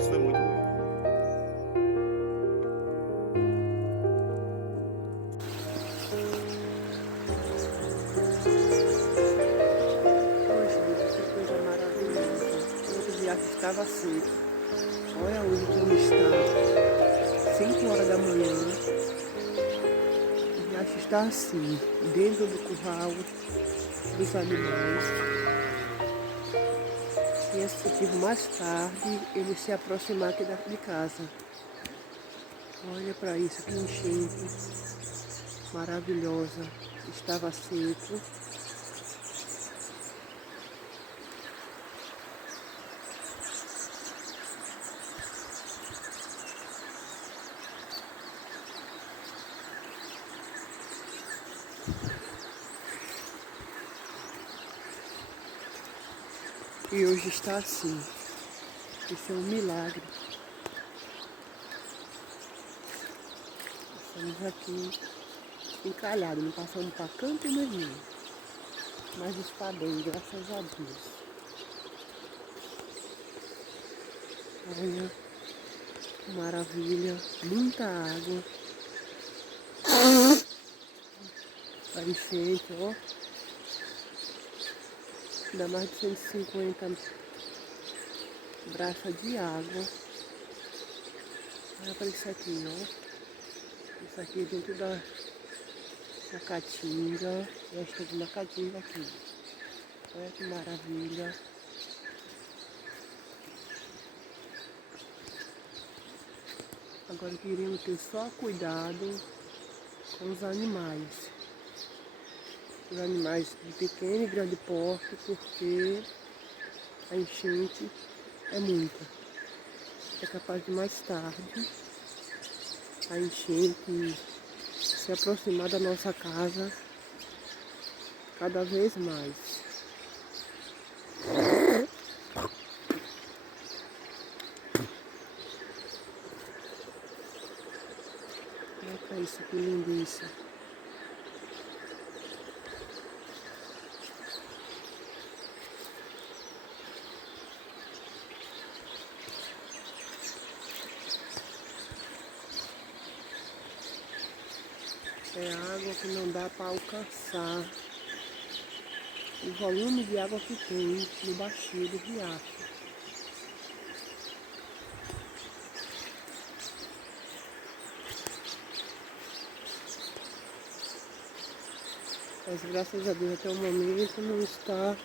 negócio foi muito ruim. Oi, gente, que coisa maravilhosa. Outro dia que estava seco. Olha hoje como está. 5 horas da manhã. O riacho está assim, dentro do curral dos animais. E é possível mais tarde ele se aproximar aqui de casa. Olha para isso, que enchente maravilhosa. Estava seco. E hoje está assim. Isso é um milagre. Estamos aqui encalhados, não passamos para canto nenhum. Mas está bem, graças a Deus. Olha, que maravilha, muita água. A enchente, ó. Dá mais de 150 braças de água. Olha para isso aqui, ó. Isso aqui é dentro da Caatinga. Esta de uma Caatinga aqui. Olha que maravilha. Agora queremos ter só cuidado com os animais. Os animais de pequeno e grande porte, porque a enchente é muita. É capaz de mais tarde a enchente se aproximar da nossa casa cada vez mais. Olha pra isso, que lindíssimo. É água que não dá para alcançar o volume de água que tem no baixio do riacho. Mas graças a Deus até o momento não está